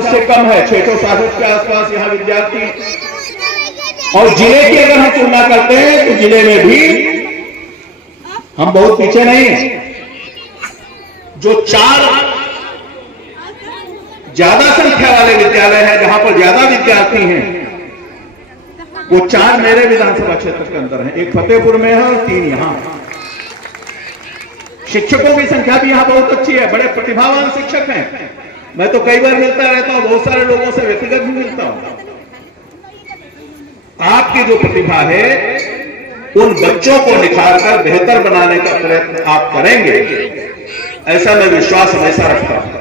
उससे कम है, 667 के आसपास यहाँ विद्यार्थी। और जिले की अगर हम तुलना करते हैं तो जिले में भी हम बहुत पीछे नहीं हैं। जो 4 ज्यादा संख्या वाले विद्यालय हैं, जहां पर ज्यादा विद्यार्थी हैं, वो 4 मेरे विधानसभा क्षेत्र के अंदर हैं। एक फतेहपुर में है और 3 यहां। शिक्षकों की संख्या भी यहां बहुत अच्छी है, बड़े प्रतिभावान शिक्षक हैं। मैं तो कई बार मिलता रहता हूं, बहुत सारे लोगों से व्यक्तिगत भी मिलता हूं। आपकी जो प्रतिभा है, उन बच्चों को निखारकर बेहतर बनाने का प्रयत्न आप करेंगे, ऐसा मैं विश्वास हमेशा रखता हूं।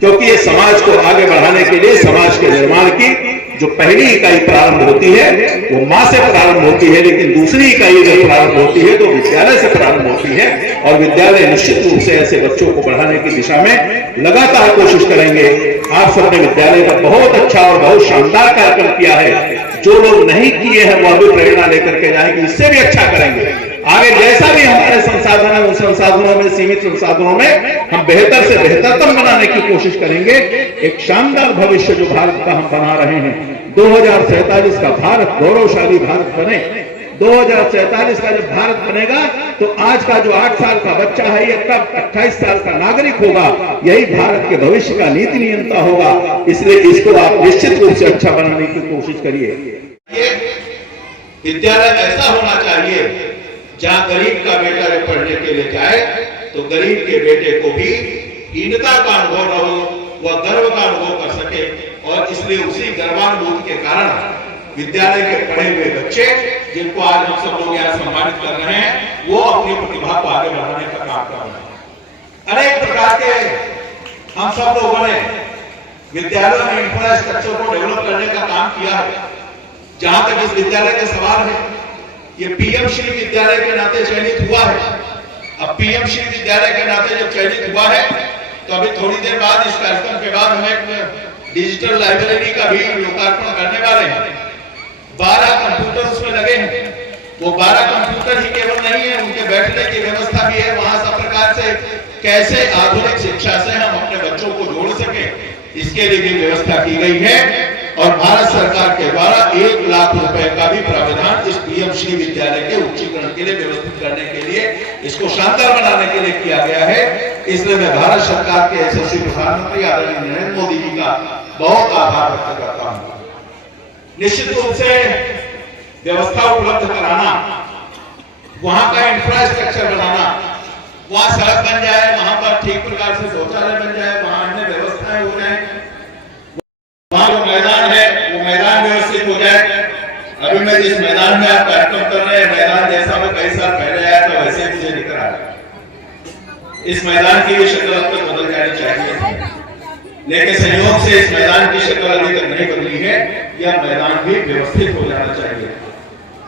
क्योंकि ये समाज को आगे बढ़ाने के लिए, समाज के निर्माण की जो पहली इकाई प्रारंभ होती है वो मां से प्रारंभ होती है, लेकिन दूसरी इकाई जब प्रारंभ होती है तो विद्यालय से प्रारंभ होती है। और विद्यालय निश्चित रूप से ऐसे बच्चों को बढ़ाने की दिशा में लगातार कोशिश करेंगे। आप सबने विद्यालय का बहुत अच्छा और बहुत शानदार कार्यक्रम किया है। जो लोग नहीं किए हैं वो अभी प्रेरणा लेकर के जाएंगे, इससे भी अच्छा करेंगे। आगे जैसा भी हमारे संसाधन है, उन संसाधनों में, सीमित संसाधनों में हम बेहतर से बेहतरतम बनाने की कोशिश करेंगे। एक शानदार भविष्य जो भारत का हम बना रहे हैं, 2047 का भारत गौरवशाली भारत बने। 2047 का जब भारत बनेगा तो आज का जो 8 साल का बच्चा है, ये तब 28 साल का नागरिक होगा। यही भारत के भविष्य का नीति नियंता होगा। इसलिए इसको आप निश्चित रूप से अच्छा बनाने की कोशिश करिए। विद्यालय ऐसा होना चाहिए जहां गरीब का बेटा जब पढ़ने के लिए जाए तो गरीब के बेटे को भी हीनता का अनुभव न हो, वह गर्व का अनुभव कर सके। और इसलिए उसी गर्वानुभूति के कारण विद्यालय के पढ़े हुए बच्चे, जिनको आज हम सब लोग यहाँ सम्मानित कर रहे हैं, वो अपनी प्रतिभा को आगे बढ़ाने का काम कर रहे हैं। अनेक प्रकार के हम सब लोगों ने विद्यालयों में इंफ्रास्ट्रक्चर को डेवलप करने का काम किया है। जहां तक इस विद्यालय के सवाल है, ये पीएम श्री विद्यालय के नाते चयनित हुआ है। अब पीएम श्री विद्यालय के नाते जब चयनित हुआ है तो अभी थोड़ी देर बाद, इस कार्यक्रम के बाद, हम एक डिजिटल लाइब्रेरी का भी लोकार्पण करने वाले हैं। 12 कंप्यूटर उसमें लगे हैं। वो 12 कंप्यूटर ही केवल नहीं है, उनके बैठने की व्यवस्था भी है। वहां सब प्रकार से कैसे आधुनिक शिक्षा से हम अपने बच्चों को जोड़ सके, इसके लिए भी व्यवस्था की गई है। और भारत सरकार के द्वारा 1 लाख रुपए का भी प्रावधान इस पीएम श्री विद्यालय के उच्चीकरण के लिए, व्यवस्थित करने के लिए, इसको शानदार बनाने के लिए किया गया है। इसलिए मैं भारत सरकार के यशस्वी प्रधानमंत्री आदरणीय नरेंद्र मोदी जी का बहुत आभार व्यक्त करता हूं। निश्चित रूप से व्यवस्था उपलब्ध कराना, वहां का इंफ्रास्ट्रक्चर बनाना, वहां सड़क बन जाए, वहां पर ठीक प्रकार से शौचालय बन जाए, वहां अन्य व्यवस्थाएं हो जाए, वहां जो मैदान है वो मैदान व्यवस्थित हो जाए। अभी मैं जिस मैदान में आप कार्यक्रम कर रहे हैं, मैदान जैसा मैं कई साल पहले आया था वैसे मुझे दिख रहा है। इस मैदान की भी शक्ल अब तक बदल जानी चाहिए, लेकिन संयोग से इस मैदान की शक्ल अभी तक नहीं बदली है। यह मैदान भी व्यवस्थित हो जाना चाहिए।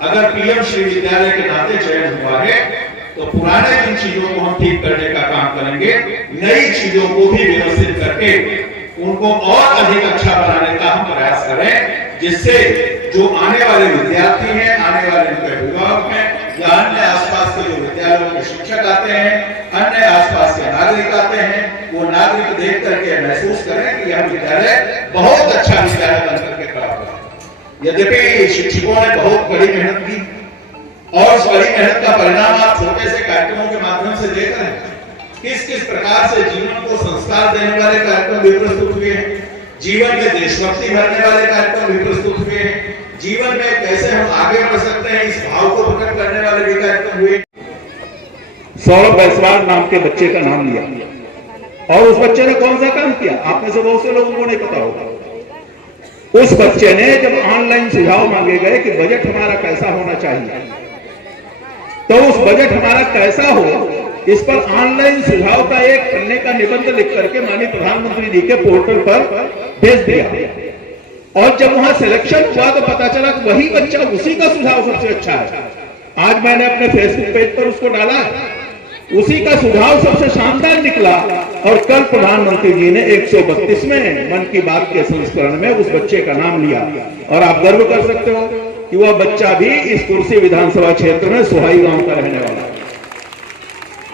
अगर पीएम श्री विद्यालय के नाते चयन हुआ है तो पुराने जिन चीजों को हम ठीक करने का काम करेंगे, नई चीजों को भी व्यवस्थित करके उनको और अधिक अच्छा बनाने का हम प्रयास करें, जिससे जो आने वाले विद्यार्थी हैं, आने वाले उनके अभिभावक हैं, या अन्य आसपास के जो विद्यालयों के शिक्षक आते हैं, अन्य आसपास के नागरिक आते हैं, वो नागरिक देख करके महसूस करें कि यह विद्यालय बहुत अच्छा विद्यालय बनकर के खड़ा है। यद्यपि शिक्षकों ने बहुत बड़ी मेहनत की और उस बड़ी मेहनत का परिणाम आप छोटे से कार्यक्रमों के माध्यम से देख रहे हैं। किस किस प्रकार से जीवन को संस्कार देने वाले कार्यक्रम भी प्रस्तुत हुए हैं, जीवन में देशभक्ति भरने वाले कार्यक्रम भी प्रस्तुत हुए हैं, जीवन में कैसे हम आगे बढ़ सकते हैं इस भाव को प्रकट करने वाले भी कार्यक्रम हुए। सौरभ जायसवाल नाम के बच्चे का नाम लिया और उस बच्चे ने कौन सा काम किया, आप में से बहुत से लोगों को नहीं पता होगा। उस बच्चे ने जब ऑनलाइन सुझाव मांगे गए कि बजट हमारा कैसा होना चाहिए, तो उस बजट हमारा कैसा हो, इस पर ऑनलाइन सुझाव का एक पन्ने का निबंध लिख करके माननीय प्रधानमंत्री जी के पोर्टल पर भेज दिया। और जब वहां सिलेक्शन हुआ तो पता चला कि वही बच्चा, उसी का सुझाव सबसे अच्छा है। आज मैंने अपने फेसबुक पेज पर उसको डाला, उसी का सुझाव सबसे शानदार निकला। और कल प्रधानमंत्री जी ने 132वें मन की बात के संस्करण में उस बच्चे का नाम लिया। और आप गर्व कर सकते हो कि वह बच्चा भी इस कुर्सी विधानसभा क्षेत्र में सोहाई गांव का रहने वाला है।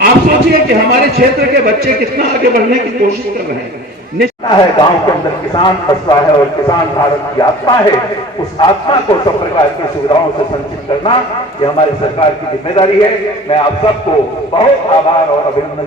आप सोचिए कि हमारे क्षेत्र के बच्चे कितना आगे बढ़ने की कोशिश कर रहे हैं। निष्ठा है, गांव के अंदर किसान बसता है और किसान भारत की आत्मा है। उस आत्मा को सब प्रकार की सुविधाओं से संचित करना ये हमारी सरकार की जिम्मेदारी है। मैं आप सबको बहुत आभार और अभिनंदन